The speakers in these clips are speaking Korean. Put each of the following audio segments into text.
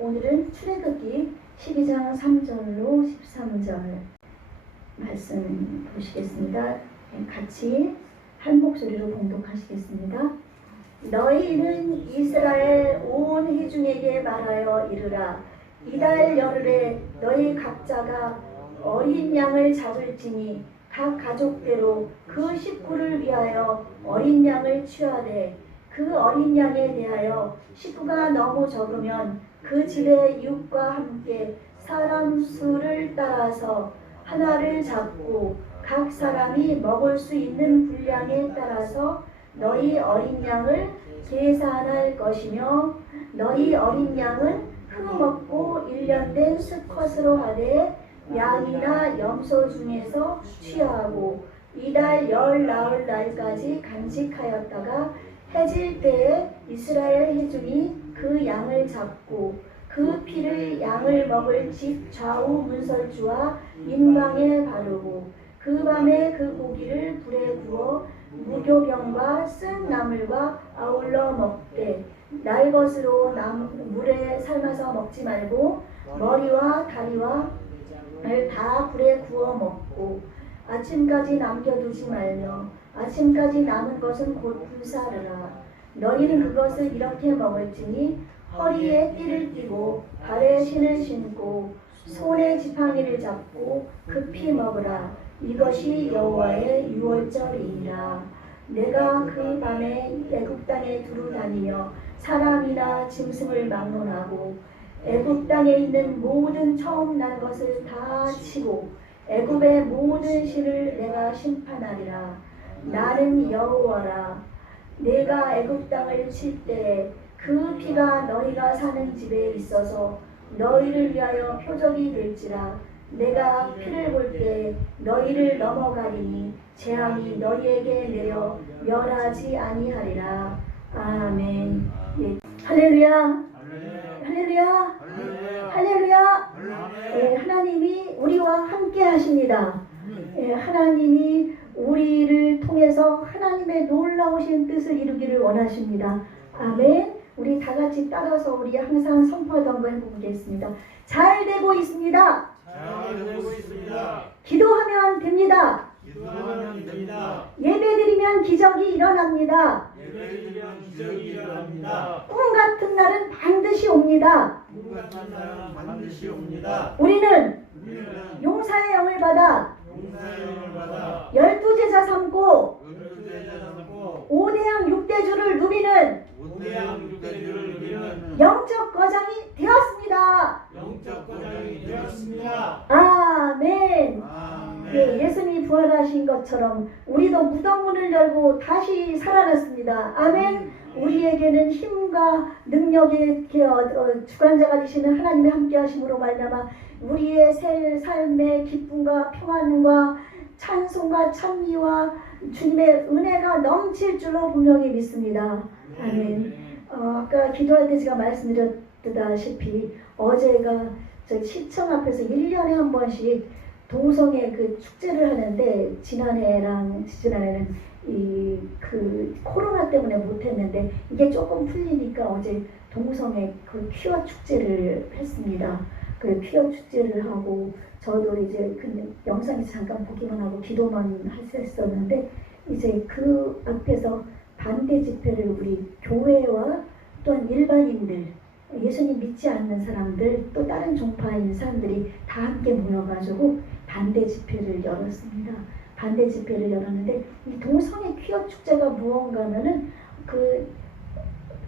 오늘은 출애굽기 12장 3절로 13절 말씀 보시겠습니다. 같이 한 목소리로 봉독하시겠습니다. 너희는 이스라엘 온 회중에게 말하여 이르라. 이달 열흘에 너희 각자가 어린 양을 잡을지니 각 가족대로 그 식구를 위하여 어린 양을 취하되 그 어린 양에 대하여 식구가 너무 적으면 그 집의 이웃과 함께 사람 수를 따라서 하나를 잡고 각 사람이 먹을 수 있는 분량에 따라서 너희 어린 양을 계산할 것이며 너희 어린 양은 흙먹고 1년 된 수컷으로 하되 양이나 염소 중에서 취하고 이달 열 나흘 날까지 간직하였다가 해질 때에 이스라엘 회중이 그 양을 잡고 그 피를 양을 먹을 집 좌우 문설주와 인방에 바르고 그 밤에 그 고기를 불에 구워 무교병과 쓴 나물과 아울러 먹되 날 것으로 물에 삶아서 먹지 말고 머리와 다리와 다 불에 구워 먹고 아침까지 남겨두지 말며 아침까지 남은 것은 곧 불사르라. 너희는 그것을 이렇게 먹을지니 허리에 띠를 띠고 발에 신을 신고 손에 지팡이를 잡고 급히 먹으라. 이것이 여호와의 유월절이니라. 내가 그 밤에 애굽 땅에 두루 다니며 사람이나 짐승을 막론하고 애굽 땅에 있는 모든 처음 난 것을 다 치고 애굽의 모든 신을 내가 심판하리라. 나는 여호와라. 내가 애굽 땅을 칠 때에 그 피가 너희가 사는 집에 있어서 너희를 위하여 표적이 될지라. 내가 피를 볼 때 너희를 넘어가리니 재앙이 너희에게 내려 멸하지 아니하리라. 아멘. 예. 할렐루야. 할렐루야. 할렐루야. 예, 하나님이 우리와 함께 하십니다. 예, 하나님이 우리를 통해서 하나님의 놀라우신 뜻을 이루기를 원하십니다. 아멘. 우리 다 같이 따라서 우리 항상 선포하던 거 해보겠습니다. 잘 되고 있습니다. 잘 되고 있습니다. 기도하면 됩니다. 기도하면 됩니다. 예배드리면 기적이 일어납니다. 예배드리면 기적이 일어납니다. 꿈 같은 날은 반드시 옵니다. 꿈 같은 날은 반드시 옵니다. 우리는 우리는 용사의 영을 받아 용사의 영을 받아 12제자 삼고 12제자 삼고 5대양 6대주를 누비는 5대양 6대주를 누리는 영적 거장이 되었습니다. 영적 거장이 되었습니다. 아멘. 아멘. 예, 예수님이 부활하신 것처럼 우리도 무덤문을 열고 다시 살아났습니다. 아멘. 우리에게는 힘과 능력의 주관자가 되시는 하나님의 함께하심으로 말미암아 우리의 삶의 기쁨과 평안과 찬송과 찬미와 주님의 은혜가 넘칠 줄로 분명히 믿습니다. 아멘. 아까 기도할 때 제가 말씀드렸다시피 어제가 저희 시청 앞에서 1년에 한 번씩 동성애 그 축제를 하는데 지난해랑 지난해는 그 코로나 때문에 못했는데 이게 조금 풀리니까 어제 동성애 그 퀴어 축제를 했습니다. 그 퀴어 축제를 하고 저도 이제 그 영상에서 잠깐 보기만 하고 기도만 했었는데 이제 그 앞에서 반대 집회를 우리 교회와 또한 일반인들 예수님 믿지 않는 사람들 또 다른 종파인 사람들이 다 함께 모여가지고 반대 집회를 열었습니다. 반대 집회를 열었는데 이 동성애 퀴어 축제가 무언가 하면은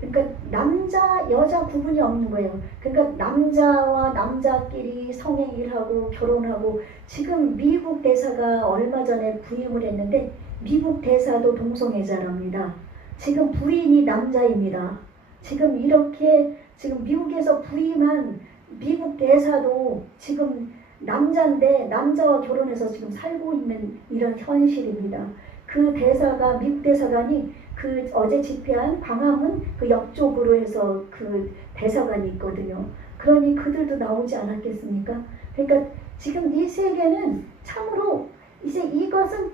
그러니까 남자 여자 구분이 없는 거예요. 그러니까 남자와 남자끼리 성행위를 하고 결혼하고 지금 미국 대사가 얼마 전에 부임을 했는데 미국 대사도 동성애자랍니다. 지금 부인이 남자입니다. 지금 이렇게 지금 미국에서 부임한 미국 대사도 지금 남자인데 남자와 결혼해서 지금 살고 있는 이런 현실입니다. 그 대사가 미국 대사관이 그 어제 집회한 광화문 그 옆쪽으로 해서 그 대사관이 있거든요. 그러니 그들도 나오지 않았겠습니까? 그러니까 지금 이 세계는 참으로 이제 이것은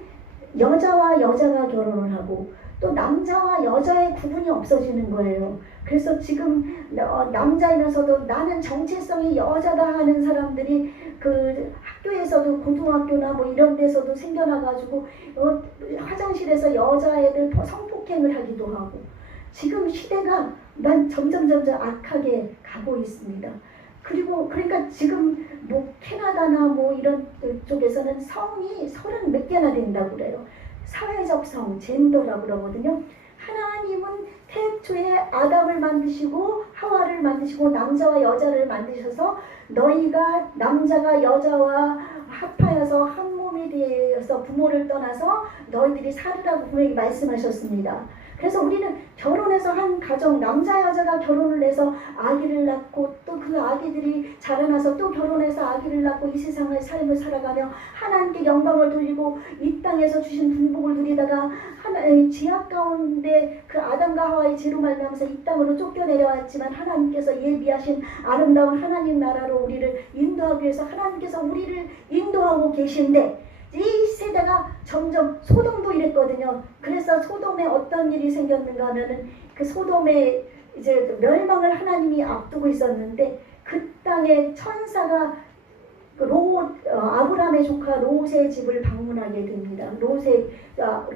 여자와 여자가 결혼을 하고 또 남자와 여자의 구분이 없어지는 거예요. 그래서 지금 남자이면서도 나는 정체성이 여자다 하는 사람들이 그 학교에서도 고등학교나 뭐 이런 데서도 생겨나가지고 화장실에서 여자애들 성폭행을 하기도 하고 지금 시대가 난 점점 악하게 가고 있습니다. 그리고 그러니까 지금 뭐 캐나다나 뭐 이런 쪽에서는 성이 30 몇 개나 된다고 그래요. 사회적 성, 젠더라고 그러거든요. 하나님은 태초에 아담을 만드시고 하와를 만드시고 남자와 여자를 만드셔서 너희가 남자가 여자와 합하여서 한 몸이 되어서 부모를 떠나서 너희들이 살으라고 분명히 말씀하셨습니다. 그래서 우리는 결혼해서 한 가정, 남자 여자가 결혼을 해서 아기를 낳고 또 그 아기들이 자라나서 또 결혼해서 아기를 낳고 이 세상의 삶을 살아가며 하나님께 영광을 돌리고 이 땅에서 주신 분복을 누리다가 하나의 지악 가운데 그 아담과 하와의 죄로 말미암아서 이 땅으로 쫓겨내려왔지만 하나님께서 예비하신 아름다운 하나님 나라로 우리를 인도하기 위해서 하나님께서 우리를 인도하고 계신데 이 세대가 점점 소돔도 이랬거든요. 그래서 소돔에 어떤 일이 생겼는가 하면은 그 소돔에 이제 멸망을 하나님이 앞두고 있었는데 그 땅에 천사가 아브라함의 조카 롯의 집을 방문하게 됩니다. 롯의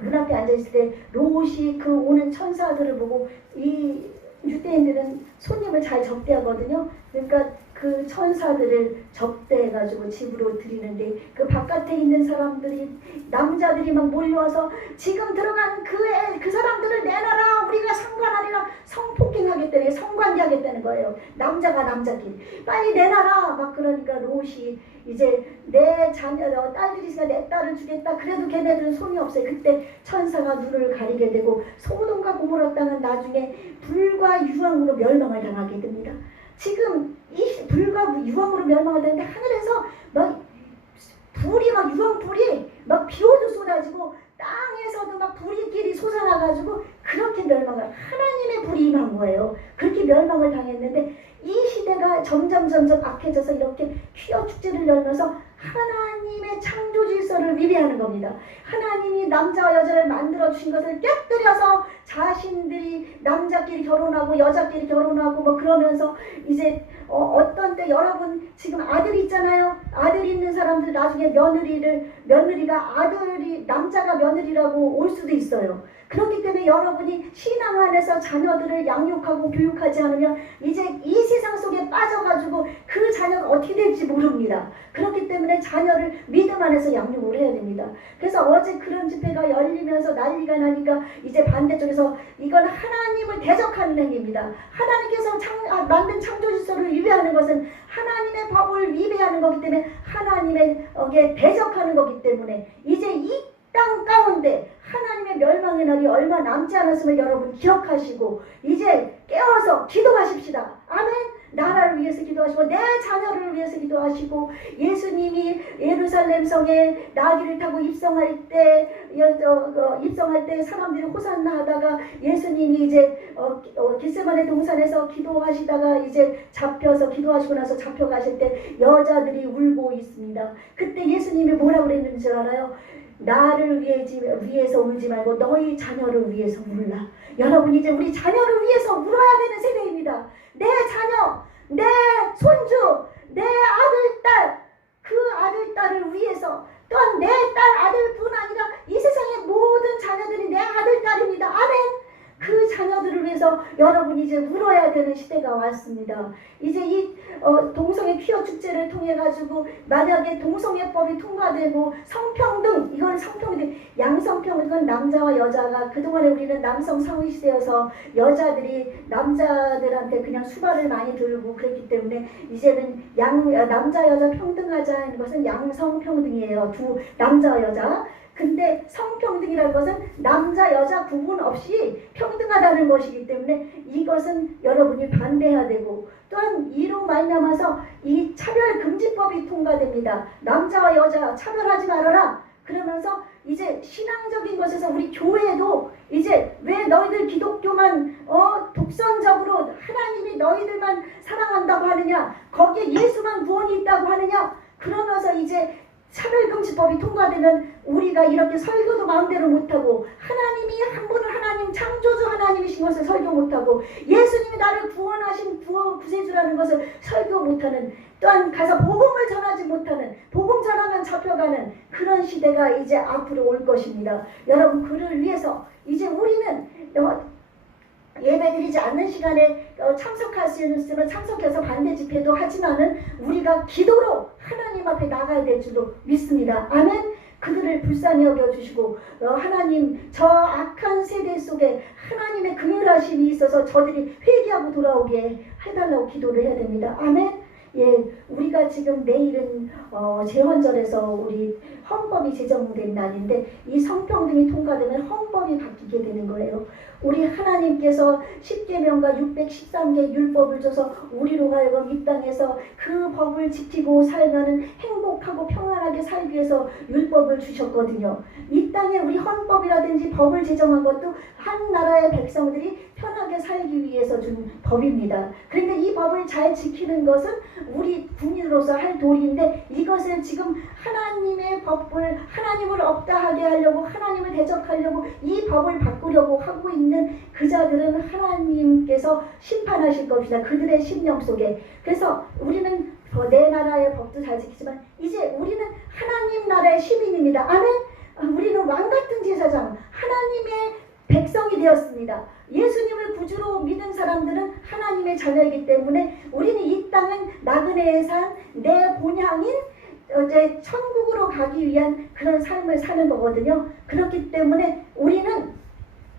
눈앞에 앉아있을 때 롯이 그 오는 천사들을 보고 이 유대인들은 손님을 잘 접대하거든요. 그러니까 그 천사들을 접대해가지고 집으로 들이는데 그 바깥에 있는 사람들이 남자들이 막 몰려와서 지금 들어간 그 사람들을 내놔라 우리가 상관하리라 성폭행하겠다는 성관계하겠다는 거예요. 남자가 남자끼리 빨리 내놔라 막 그러니까 롯이 이제 내 자녀 딸들이 있으니까 내 딸을 주겠다. 그래도 걔네들은 손이 없어요. 그때 천사가 눈을 가리게 되고 소돔과 고모라 땅은 나중에 불과 유황으로 멸망을 당하게 됩니다. 지금 이 불과 유황으로 멸망을 당하는데 하늘에서 막 불이 막 유황불이 막 비오도 쏟아지고 땅에서도 막 불이끼리 솟아나가지고 그렇게 멸망을 하나님의 불이 임한 거예요. 그렇게 멸망을 당했는데 이 시대가 점점 악해져서 이렇게 퀴어 축제를 열면서 하나님의 창조 질서를 위배하는 겁니다. 하나님이 남자와 여자를 만들어 주신 것을 깨뜨려서 자신들이 남자끼리 결혼하고 여자끼리 결혼하고 뭐 그러면서 이제 어떤 때 여러분 지금 아들이 있잖아요. 아들이 있는 사람들 나중에 며느리가 아들이 남자가 며느리라고 올 수도 있어요. 그렇기 때문에 여러분이 신앙 안에서 자녀들을 양육하고 교육하지 않으면 이제 이 세상 속에 빠져가지고 그 자녀가 어떻게 될지 모릅니다. 그렇기 때문에 자녀를 믿음 안에서 양육을 해야 됩니다. 그래서 어제 그런 집회가 열리면서 난리가 나니까 이제 반대쪽에서 이건 하나님을 대적하는 행위입니다. 하나님께서 만든 창조 질서를 위배하는 것은 하나님의 법을 위배하는 거기 때문에 하나님에게 대적하는 거기 때문에 이제 이 땅 가운데 하나님의 멸망의 날이 얼마 남지 않았음을 여러분 기억하시고 이제 깨어서 기도하십시다. 아멘. 나라를 위해서 기도하시고 내 자녀를 위해서 기도하시고 예수님이 예루살렘 성에 나귀를 타고 입성할 때 사람들이 호산나 하다가 예수님이 이제 겟세마네 동산에서 기도하시다가 이제 잡혀서 기도하시고 나서 잡혀가실 때 여자들이 울고 있습니다. 그때 예수님이 뭐라고 그랬는지 알아요? 나를 위해서 울지 말고 너희 자녀를 위해서 울라. 여러분 이제 우리 자녀를 위해서 울어야 되는 세대입니다. 내 자녀, 내 손주, 내 아들, 딸, 그 아들, 딸을 위해서 또한 내 딸, 아들뿐 아니라 이 세상의 모든 자녀들이 내 아들, 딸입니다. 아멘. 그 자녀들을 위해서 여러분 이제 울어야 되는 시대가 왔습니다. 이제 이 동성애 퀴어 축제를 통해 가지고 만약에 동성애법이 통과되고 성평등, 이건 성평등, 양성평등, 이건 남자와 여자가 그동안에 우리는 남성 상위 시대여서 여자들이 남자들한테 그냥 수발을 많이 들고 그랬기 때문에 이제는 남자 여자 평등하자는 것은 양성평등이에요. 두 남자와 여자. 근데 성평등이라는 것은 남자 여자 구분 없이 평등하다는 것이기 때문에 이것은 여러분이 반대해야 되고 또한 이로 말미암아서 이 차별금지법이 통과됩니다. 남자와 여자 차별하지 말아라. 그러면서 이제 신앙적인 것에서 우리 교회도 이제 왜 너희들 기독교만 독선적으로 하나님이 너희들만 사랑한다고 하느냐, 거기에 예수만 구원이 있다고 하느냐, 그러면서 이제 차별금지법이 통과되면 우리가 이렇게 설교도 마음대로 못하고 하나님이 한 분은 하나님 창조주 하나님이신 것을 설교 못하고 예수님이 나를 구원하신 구세주라는 것을 설교 못하는, 또한 가서 복음을 전하지 못하는, 복음 전하면 잡혀가는 그런 시대가 이제 앞으로 올 것입니다. 여러분, 그를 위해서 이제 우리는 예배드리지 않는 시간에 참석할 수 있으면 참석해서 반대 집회도 하지만은 우리가 기도로 하나님 앞에 나가야 될 줄로 믿습니다. 아멘. 그들을 불쌍히 여겨주시고 하나님, 저 악한 세대 속에 하나님의 긍휼하심이 있어서 저들이 회개하고 돌아오게 해달라고 기도를 해야 됩니다. 아멘. 예, 우리가 지금 내일은 제헌절에서 우리 헌법이 제정된 날인데 이 성평등이 통과되면 헌법이 바뀌게 되는 거예요. 우리 하나님께서 10계명과 613개 율법을 줘서 우리로 하여금 이 땅에서 그 법을 지키고 살면은 행복하고 평안하게 살기 위해서 율법을 주셨거든요. 이 땅에 우리 헌법이라든지 법을 제정한 것도 한 나라의 백성들이 편하게 살기 위해서 준 법입니다. 그러니까 이 법을 잘 지키는 것은 우리 국민으로서 할 도리인데, 이것을 지금 하나님의 법을, 하나님을 없다하게 하려고, 하나님을 대적하려고 이 법을 바꾸려고 하고 있는 그 자들은 하나님께서 심판하실 것이다. 그들의 심령 속에. 그래서 우리는 내 나라의 법도 잘 지키지만 이제 우리는 하나님 나라의 시민입니다. 아멘. 우리는 왕같은 제사장, 하나님의 백성이 되었습니다. 예수님을 구주로 믿은 사람들은 하나님의 자녀이기 때문에 우리는 이 땅은 나그네의 산, 내 본향인 이제 천국으로 가기 위한 그런 삶을 사는 거거든요. 그렇기 때문에 우리는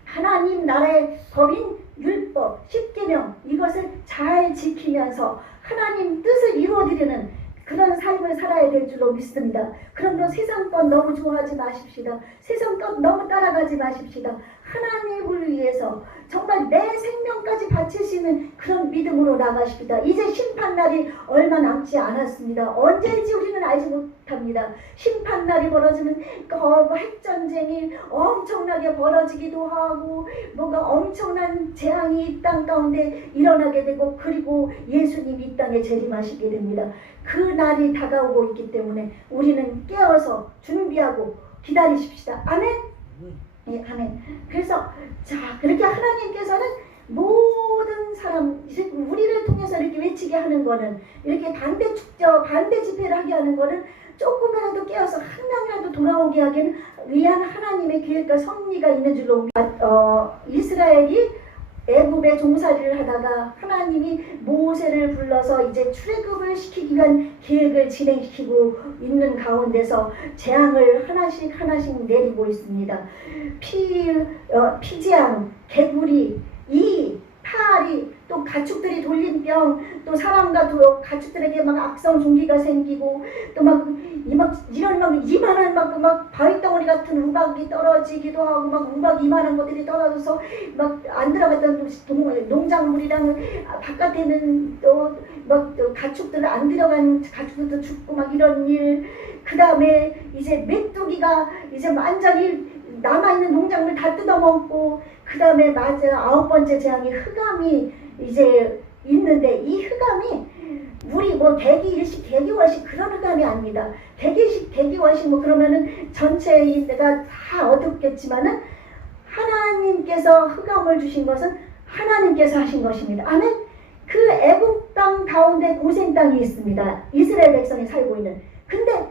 하나님 나라의 법인 율법, 10계명 이것을 잘 지키면서 하나님 뜻을 이루어드리는 그런 삶을 살아야 될 줄로 믿습니다. 그러므로 세상 것 너무 좋아하지 마십시다. 세상 것 너무 따라가지 마십시다. 하나님을 위해서 정말 내 생명까지 바칠 수 있는 그런 믿음으로 나가십시다. 이제 심판날이 얼마 남지 않았습니다. 언제일지 우리는 알지 못합니다. 심판날이 벌어지면 핵전쟁이 엄청나게 벌어지기도 하고 뭔가 엄청난 재앙이 이 땅 가운데 일어나게 되고, 그리고 예수님이 이 땅에 재림하시게 됩니다. 그 날이 다가오고 있기 때문에 우리는 깨어서 준비하고 기다리십시다. 아멘. 예, 아멘. 그래서 자, 그렇게 하나님께서는 모든 사람, 우리를 통해서 이렇게 외치게 하는 거는, 이렇게 반대 축제, 반대 집회를 하게 하는 거는 조금이라도 깨어서 한 명이라도 돌아오게 하기는 위한 하나님의 계획과 섭리가 있는 줄로 이스라엘이 애굽에 종살이를 하다가 하나님이 모세를 불러서 이제 출애굽을 시키기 위한 계획을 진행시키고 있는 가운데서 재앙을 하나씩 하나씩 내리고 있습니다. 피재앙, 개구리, 파리, 또 가축들이 돌린 병, 또 사람과 가축들에게 막 악성 종기가 생기고, 또 이런 이만한 막 바위덩어리 같은 우박이 떨어지기도 하고, 막 우박 이만한 것들이 떨어져서 막 안 들어갔던 농작물이랑 바깥에는 또 가축들 안 들어간 가축들도 죽고 막 이런 일. 그 다음에 이제 메뚜기가 이제 완전히 남아있는 농작물 다 뜯어먹고, 그 다음에 맞아 9번째 재앙이 흑암이 이제 있는데, 이 흑암이 우리 대기일식, 대기월식 그런 흑암이 아닙니다. 대기일식, 대기월식 그러면은 전체가 다 어둡겠지만은 하나님께서 흑암을 주신 것은 하나님께서 하신 것입니다. 아멘. 그 애굽 땅 가운데 고센 땅이 있습니다. 이스라엘 백성이 살고 있는. 근데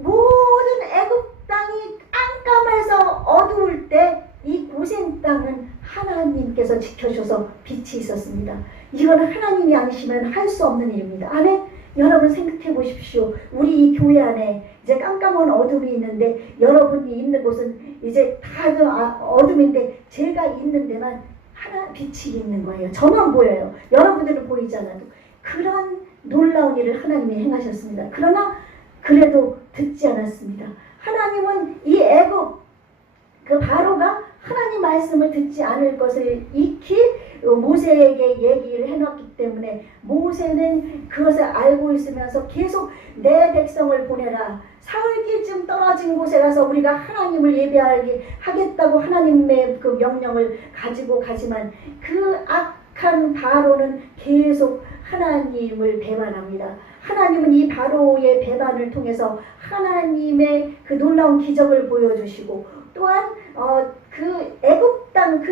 모든 애굽 땅이 깜깜해서 어두울 때 이 고센 땅은 하나님께서 지켜주셔서 빛이 있었습니다. 이거는 하나님이 아니시면 할 수 없는 일입니다. 아멘. 여러분 생각해 보십시오. 우리 이 교회 안에 이제 깜깜한 어둠이 있는데, 여러분이 있는 곳은 이제 다 어둠인데 제가 있는 데만 하나 빛이 있는 거예요. 저만 보여요. 여러분들은 보이지 않아도. 그런 놀라운 일을 하나님이 행하셨습니다. 그러나 그래도 듣지 않았습니다. 하나님은 이 애굽 그 바로가 하나님 말씀을 듣지 않을 것을 익히 모세에게 얘기를 해놨기 때문에 모세는 그것을 알고 있으면서 계속 내 백성을 보내라. 사흘길쯤 떨어진 곳에 가서 우리가 하나님을 예배하게 하겠다고 하나님의 그 명령을 가지고 가지만 그 악한 바로는 계속 하나님을 배반합니다. 하나님은 이 바로의 배반을 통해서 하나님의 그 놀라운 기적을 보여주시고 또한 그 애굽 땅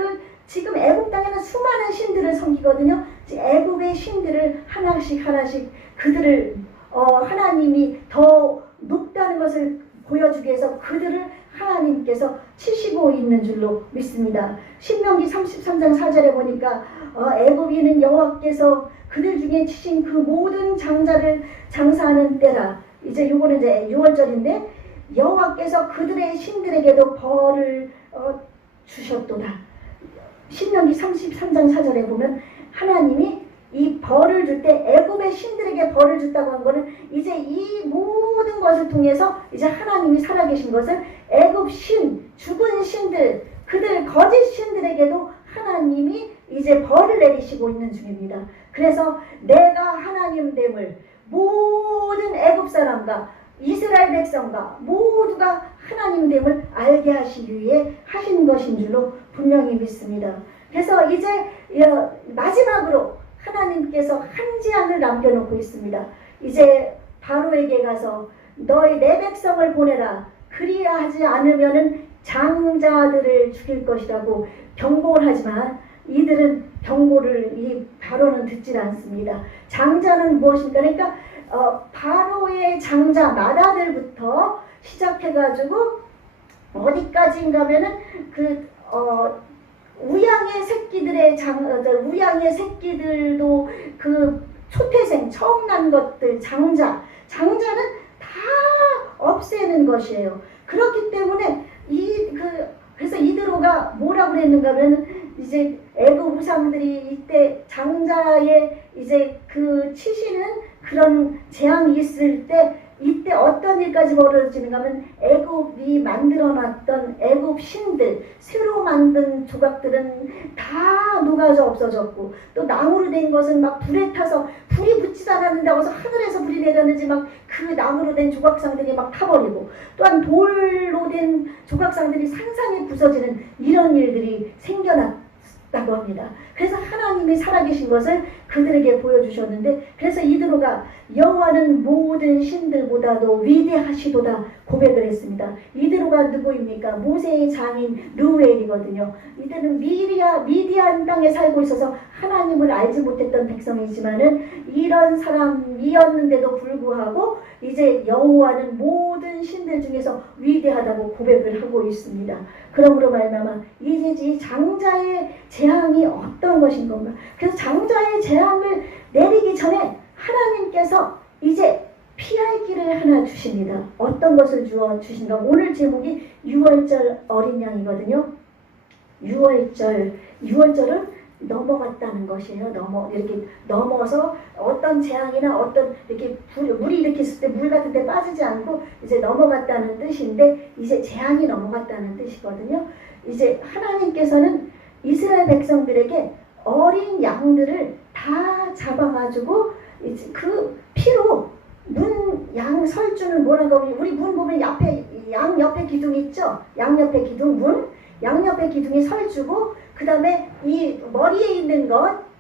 지금 애굽 땅에는 수많은 신들을 섬기거든요. 애굽의 신들을 하나씩 그들을 하나님이 더 높다는 것을 보여주기 위해서 그들을 하나님께서 치시고 있는 줄로 믿습니다. 신명기 33장 4절에 보니까 애굽인은 여호와께서 그들 중에 치신 그 모든 장자를 장사하는 때라. 이제 요거는 이제 6월절인데 여호와께서 그들의 신들에게도 벌을 주셨도다. 신명기 33장 4절에 보면 하나님이 이 벌을 줄 때 애굽의 신들에게 벌을 줬다고 한 거는 이제 이 모든 것을 통해서 이제 하나님이 살아계신 것을 애굽 신, 죽은 신들, 그들 거짓 신들에게도 하나님이 이제 벌을 내리시고 있는 중입니다. 그래서 내가 하나님됨을 모든 애굽 사람과 이스라엘 백성과 모두가 하나님됨을 알게 하시기 위해 하신 것인 줄로 분명히 믿습니다. 그래서 이제 마지막으로 하나님께서 한 제안을 남겨놓고 있습니다. 이제 바로에게 가서 너희 내 백성을 보내라. 그리하지 않으면은 장자들을 죽일 것이라고 경고를 하지만 이들은 경고를 이 바로는 듣질 않습니다. 장자는 무엇입니까? 그러니까 바로의 장자 마다들부터 시작해가지고 어디까지인가면은 우양의 새끼들도 그 초태생 처음 난 것들 장자는 다 없애는 것이에요. 그렇기 때문에 그래서 이드로가 뭐라고 그랬는가면 이제 애굽 우상들이 이때 장자의 이제 그 치시는 그런 재앙이 있을 때 이때 어떤 일까지 벌어지는가 하면 애굽이 만들어놨던 애굽 신들 새로 만든 조각들은 다 녹아져 없어졌고 또 나무로 된 것은 막 불에 타서 불이 붙지도 않았는다고 해서 하늘에서 불이 내렸는지 막 그 나무로 된 조각상들이 막 타버리고 또한 돌로 된 조각상들이 산산이 부서지는 이런 일들이 생겨났다고 합니다. 그래서 하나님이 살아계신 것을 그들에게 보여주셨는데 그래서 이드로가 여호와는 모든 신들보다도 위대하시도다 고백을 했습니다. 이드로가 누구입니까? 모세의 장인 르우엘이거든요. 이들은 미디안 땅에 살고 있어서 하나님을 알지 못했던 백성이지만은 이런 사람이었는데도 불구하고 이제 여호와는 모든 신들 중에서 위대하다고 고백을 하고 있습니다. 그러므로 말미암아 이제 이 장자의 재앙이 어떤 것인 건가? 그래서 장자의 재앙을 내리기 전에 하나님께서 이제 피할 길을 하나 주십니다. 어떤 것을 주신가? 오늘 제목이 6월절 어린 양이거든요. 6월절은 넘어갔다는 것이에요. 이렇게 넘어서 어떤 재앙이나 어떤 이렇게 물이 이렇게 있을 때 물 같은 데 빠지지 않고 이제 넘어갔다는 뜻인데 이제 재앙이 넘어갔다는 뜻이거든요. 이제 하나님께서는 이스라엘 백성들에게 어린 양들을 다 잡아가지고 이제 그 피로 양 설주는 뭐라고 하면 우리 문 보면 양 옆에 기둥 있죠? 양 옆에 기둥 양 옆에 기둥이 설주고 그 다음에 이 머리에 있는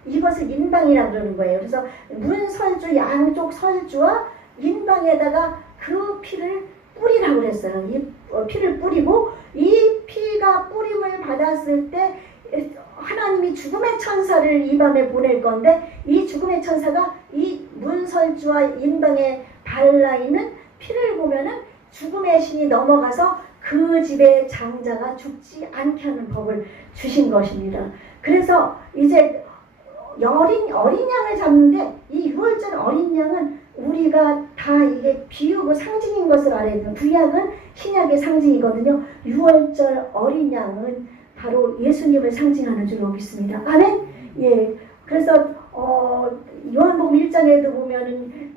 이것을 인방이라고 그러는 거예요. 그래서 문 설주 양쪽 설주와 인방에다가 그 피를 뿌리라고 그랬어요. 이 피를 뿌리고 이 피가 뿌림을 받았을 때 하나님이 죽음의 천사를 이 밤에 보낼 건데 이 죽음의 천사가 이 문설주와 인방에 발라있는 피를 보면은 죽음의 신이 넘어가서 그 집의 장자가 죽지 않게 하는 법을 주신 것입니다. 그래서 이제 어린 양을 잡는데 이 6월절 어린 양은 우리가 다 이게 비유고 상징인 것을 알아야 돼요. 구약은 신약의 상징이거든요. 6월절 어린 양은 바로 예수님을 상징하는 줄로 믿습니다. 아멘? 예. 그래서 요한복음 1장에도 보면은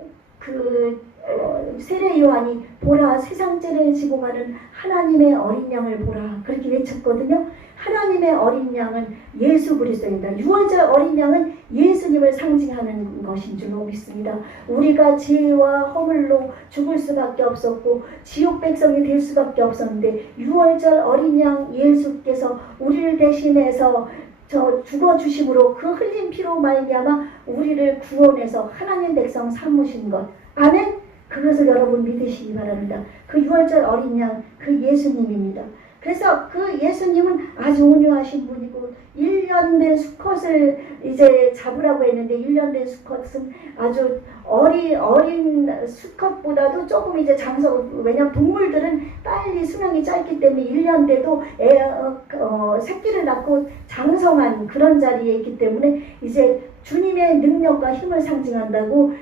세례 요한이 보라 세상 죄를 지고 가는 하나님의 어린 양을 보라 그렇게 외쳤거든요. 하나님의 어린 양은 예수 그리스도입니다. 6월절 어린 양은 예수님을 상징하는 것인 줄로 믿습니다. 우리가 죄와 허물로 죽을 수밖에 없었고 지옥 백성이 될 수밖에 없었는데 6월절 어린 양 예수께서 우리를 대신해서 저 죽어 주심으로 그 흘린 피로 말미암아 우리를 구원해서 하나님 백성 삼으신 것. 아멘. 그것을 여러분 믿으시기 바랍니다. 그 6월절 어린 양, 그 예수님입니다. 그래서 그 예수님은 아주 온유하신 분이고 1년 된 수컷을 이제 잡으라고 했는데 1년 된 수컷은 아주 어린 수컷보다도 조금 이제 왜냐면 동물들은 빨리 수명이 짧기 때문에 1년 돼도 새끼를 낳고 장성한 그런 자리에 있기 때문에 이제 주님의 능력과 힘을 상징한다고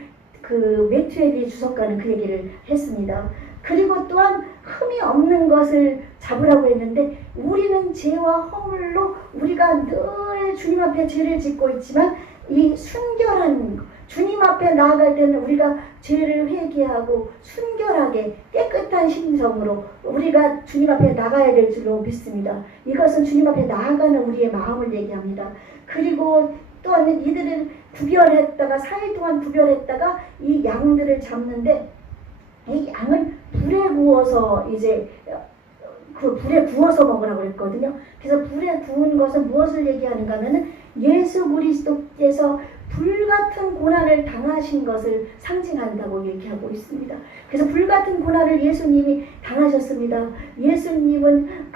그 메투엘리 주석가는 그 얘기를 했습니다. 그리고 또한 흠이 없는 것을 잡으라고 했는데 우리는 죄와 허물로 우리가 늘 주님 앞에 죄를 짓고 있지만 이 순결한 주님 앞에 나아갈 때는 우리가 죄를 회개하고 순결하게 깨끗한 심성으로 우리가 주님 앞에 나가야 될 줄로 믿습니다. 이것은 주님 앞에 나아가는 우리의 마음을 얘기합니다. 그리고 또한 이들은 구별했다가 4일 동안 구별했다가 이 양들을 잡는데 이 양을 불에 구워서 이제 그 불에 구워서 먹으라고 했거든요. 그래서 불에 구운 것은 무엇을 얘기하는가 하면은 예수 그리스도께서 불같은 고난을 당하신 것을 상징한다고 얘기하고 있습니다. 그래서 불같은 고난을 예수님이 당하셨습니다. 예수님은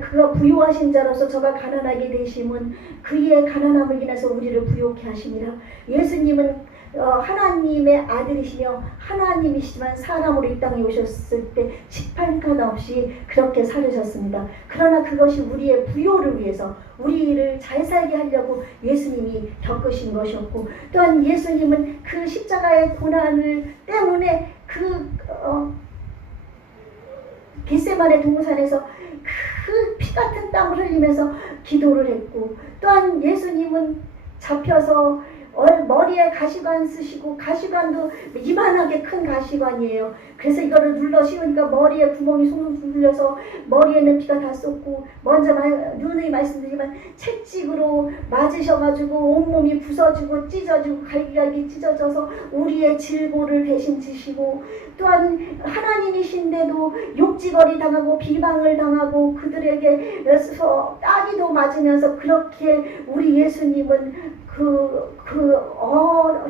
그가 부유하신 자로서 저가 가난하게 되심은 그의 가난함을 인해서 우리를 부유케 하심이라. 예수님은 하나님의 아들이시며 하나님이시지만 사람으로 이 땅에 오셨을 때 18칸 없이 그렇게 살으셨습니다. 그러나 그것이 우리의 부요를 위해서 우리를 잘 살게 하려고 예수님이 겪으신 것이었고 또한 예수님은 그 십자가의 고난을 때문에 겟세마네 동산에서 그 피 같은 땀을 흘리면서 기도를 했고 또한 예수님은 잡혀서 머리에 가시관 쓰시고 가시관도 이만하게 큰 가시관이에요. 그래서 이거를 눌러 씌우니까 머리에 구멍이 송송 뚫려서 머리에는 피가 다 쏟고 먼저 누누이 말씀드리지만 채찍으로 맞으셔가지고 온몸이 부서지고 찢어지고 갈기갈기 찢어져서 우리의 질고를 대신 지시고 또한 하나님이신데도 욕지거리 당하고 비방을 당하고 그들에게 따귀도 맞으면서 그렇게 우리 예수님은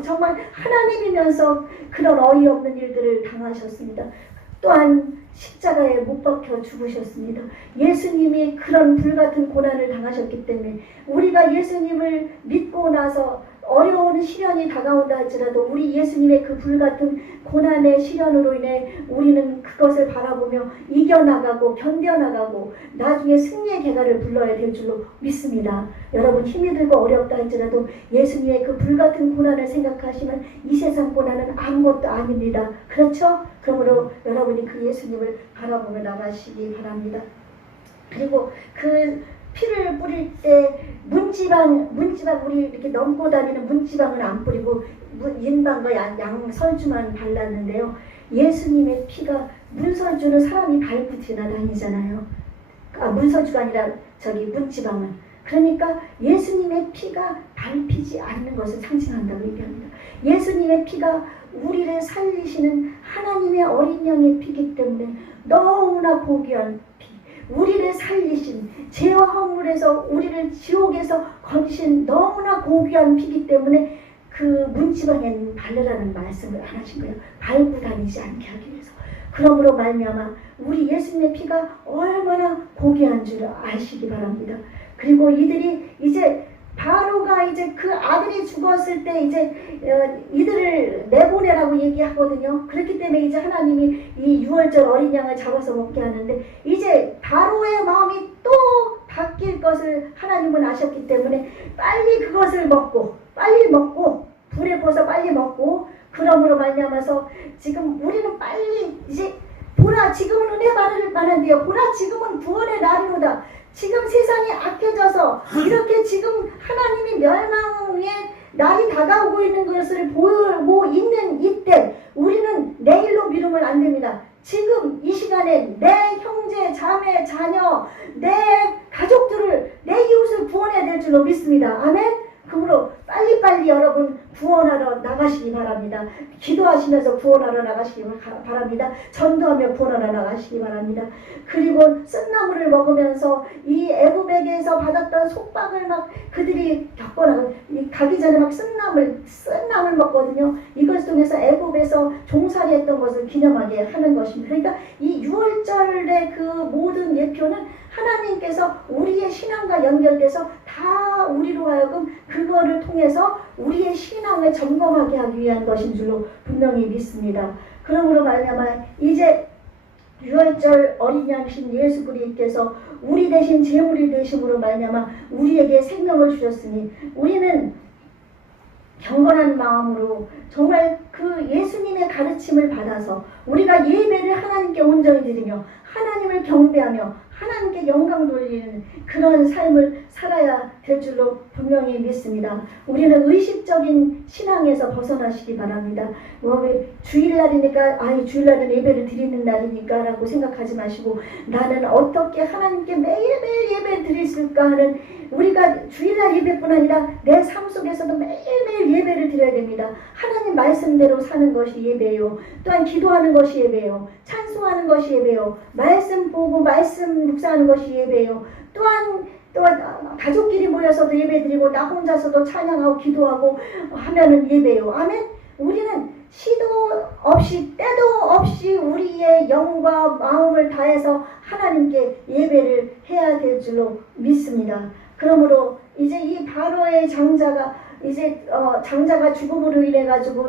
정말 하나님이면서 그런 어이없는 일들을 당하셨습니다. 또한 십자가에 못 박혀 죽으셨습니다. 예수님이 그런 불같은 고난을 당하셨기 때문에 우리가 예수님을 믿고 나서 어려운 시련이 다가온다 할지라도 우리 예수님의 그 불같은 고난의 시련으로 인해 우리는 그것을 바라보며 이겨나가고 견뎌나가고 나중에 승리의 계가를 불러야 될 줄로 믿습니다. 여러분 힘이 들고 어렵다 할지라도 예수님의 그 불같은 고난을 생각하시면 이 세상 고난은 아무것도 아닙니다. 그렇죠? 그러므로 여러분이 그 예수님을 바라보며 나가시기 바랍니다. 그리고 그 피를 뿌릴 때 문지방 우리 이렇게 넘고 다니는 문지방은 안 뿌리고 인방과 양설주만 발랐는데요. 예수님의 피가 문설주는 사람이 밟고 지나다니잖아요. 문설주가 아니라 문지방은. 그러니까 예수님의 피가 밟히지 않는 것을 상징한다고 얘기합니다. 예수님의 피가 우리를 살리시는 하나님의 어린 양의 피이기 때문에 너무나 고귀한 피. 우리를 살리신 죄와 허물에서 우리를 지옥에서 건지신 너무나 고귀한 피이기 때문에 그 문지방에는 바르라는 말씀을 안 하신 거예요. 밟고 다니지 않게 하기 위해서. 그러므로 말미암아 우리 예수님의 피가 얼마나 고귀한 줄 아시기 바랍니다. 그리고 이들이 이제 바로가 이제 그 아들이 죽었을 때 이제 이들을 내보내라고 얘기하거든요. 그렇기 때문에 이제 하나님이 이 6월절 어린 양을 잡아서 먹게 하는데 이제 바로의 마음이 또 바뀔 것을 하나님은 아셨기 때문에 빨리 그것을 먹고 불에 구워서 빨리 먹고 그러므로 말미암아서 지금 우리는 빨리 이제 보라 지금은 은혜 받을 만한데요. 보라 지금은 구원의 날이로다. 지금 세상이 악해져서 이렇게 지금 하나님이 멸망의 날이 다가오고 있는 것을 보고 있는 이때 우리는 내일로 미루면 안 됩니다. 지금 이 시간에 내 형제, 자매, 자녀, 내 가족들을 내 이웃을 구원해야 될 줄로 믿습니다. 아멘. 그러므로 빨리빨리 여러분 구원하러 나가시기 바랍니다. 바랍니다. 기도하시면서 구원하러 나가시기 바랍니다. 전도하며 구원하러 나가시기 바랍니다. 그리고 쓴나물을 먹으면서 이 애굽에게서 받았던 속박을 막 그들이 겪어나가 가기 전에 막 쓴나물 먹거든요. 이것 통해서 애굽에서 종살이했던 것을 기념하게 하는 것입니다. 그러니까 이 6월절의 그 모든 예표는 하나님께서 우리의 신앙과 연결돼서 다 우리로 하여금 그거를 통해서 우리의 신앙을 점검하게 하기 위한 것인 줄로 분명히 믿습니다. 그러므로 말미암아 이제 6월절 어린 양신 예수 그리스도께서 우리 대신 제물이 되심으로 말미암아 우리에게 생명을 주셨으니 우리는 경건한 마음으로 정말 그 예수님의 가르침을 받아서 우리가 예배를 하나님께 온전히 드리며 하나님을 경배하며 하나님께 영광 돌리는 그런 삶을 살아야 될 줄로 분명히 믿습니다. 우리는 의식적인 신앙에서 벗어나시기 바랍니다. 주일날이니까 주일날은 예배를 드리는 날이니까 라고 생각하지 마시고 나는 어떻게 하나님께 매일매일 예배를 드릴까 하는 우리가 주일날 예배뿐 아니라 내 삶 속에서도 매일매일 예배를 드려야 됩니다. 하나님 말씀대로 사는 것이 예배요. 또한 기도하는 것이 예배요. 찬송하는 것이 예배요. 말씀 보고 말씀 묵상하는 것이 예배요. 또한 가족끼리 모여서도 예배드리고 나 혼자서도 찬양하고 기도하고 하면은 예배요. 아멘. 우리는 시도 없이 때도 없이 우리의 영과 마음을 다해서 하나님께 예배를 해야 될 줄로 믿습니다. 그러므로 이제 이 바로의 장자가 장자가 죽음으로 인해 가지고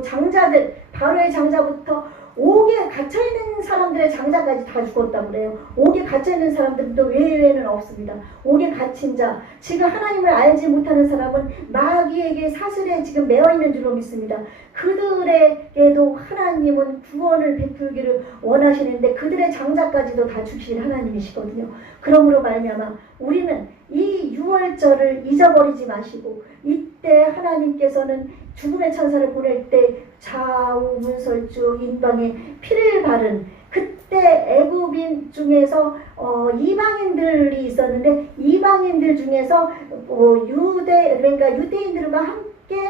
바로의 장자부터 옥에 갇혀있는 사람들의 장자까지 다 죽었다고 그래요. 옥에 갇혀있는 사람들은 또 외에는 없습니다. 옥에 갇힌 자, 지금 하나님을 알지 못하는 사람은 마귀에게 사슬에 지금 매어있는 줄로 믿습니다. 그들에게도 하나님은 구원을 베풀기를 원하시는데 그들의 장자까지도 다 죽이실 하나님이시거든요. 그러므로 말미암아 우리는 이 6월절을 잊어버리지 마시고 이때 하나님께서는 죽음의 천사를 보낼 때 좌우 문설주 인방에 피를 바른 그때 애굽인 중에서 이방인들이 있었는데 이방인들 중에서 유대인들과 함께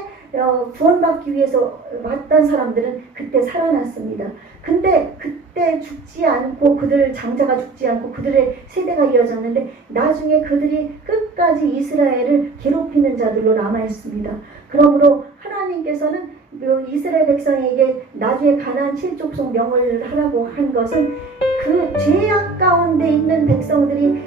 구원받기 위해서 왔던 사람들은 그때 살아났습니다. 근데 그때 죽지 않고 그들 장자가 죽지 않고 그들의 세대가 이어졌는데 나중에 그들이 끝까지 이스라엘을 괴롭히는 자들로 남아있습니다. 그러므로 하나님께서는 이스라엘 백성에게 나중에 가나안 7족속 명을 하라고 한 것은 그 죄악 가운데 있는 백성들이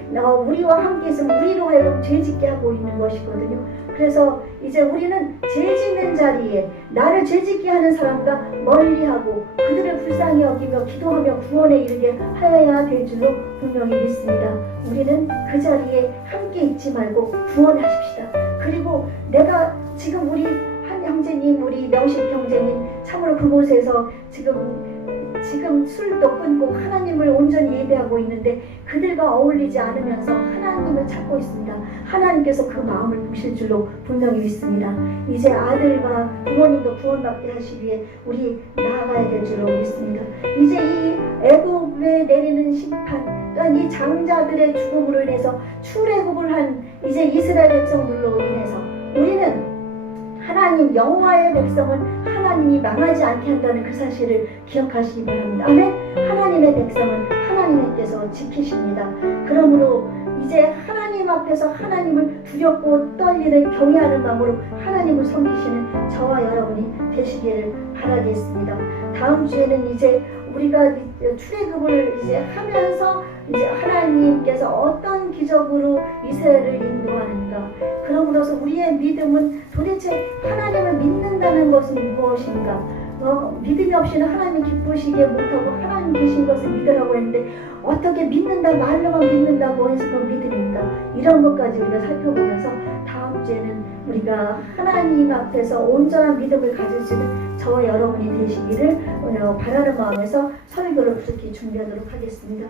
우리와 함께 있으면 우리로 하여금 죄짓게 하고 있는 것이거든요. 그래서 이제 우리는 죄짓는 자리에 나를 죄짓게 하는 사람과 멀리하고 그들을 불쌍히 여기며 기도하며 구원에 이르게 하여야 될 줄로 분명히 믿습니다. 우리는 그 자리에 함께 있지 말고 구원하십시다. 그리고 내가 지금 우리 한 형제님, 우리 명식 형제님 참으로 그곳에서 지금 술도 끊고 하나님을 온전히 예배하고 있는데 그들과 어울리지 않으면서 하나님을 찾고 있습니다. 하나님께서 그 마음을 보실 줄로 분명히 믿습니다. 이제 아들과 부모님도 구원받게 하시기 위해 우리 나아가야 될 줄로 믿습니다. 이제 이 애굽에 내리는 심판 또한 이 장자들의 죽음으로 인해서 출애굽을 한 이제 이스라엘 백성들로 인해서 우리는 하나님 여호와의 백성은 하나님이 망하지 않게 한다는 그 사실을 기억하시기 바랍니다. 아멘. 하나님의 백성은 하나님께서 지키십니다. 그러므로 이제 하나님 앞에서 하나님을 두렵고 떨리는 경외하는 마음으로 하나님을 섬기시는 저와 여러분이 되시기를 바라겠습니다. 다음 주에는 이제 우리가 출애굽을 이제 하면서 이제 하나님께서 어떤 기적으로 이스라엘을 인도하는가, 그러므로서 우리의 믿음은 도대체 하나님을 믿는다는 것은 무엇인가, 믿음이 없이는 하나님 기쁘시게 못하고 하나님 계신 것을 믿으라고 했는데 어떻게 믿는다 말로만 믿는다고 해서 그 믿음인가, 이런 것까지 우리가 살펴보면서 다음 주에는 우리가 하나님 앞에서 온전한 믿음을 가질 수 있는 저와 여러분이 되시기를 바라는 마음에서 설교를 그렇게 준비하도록 하겠습니다.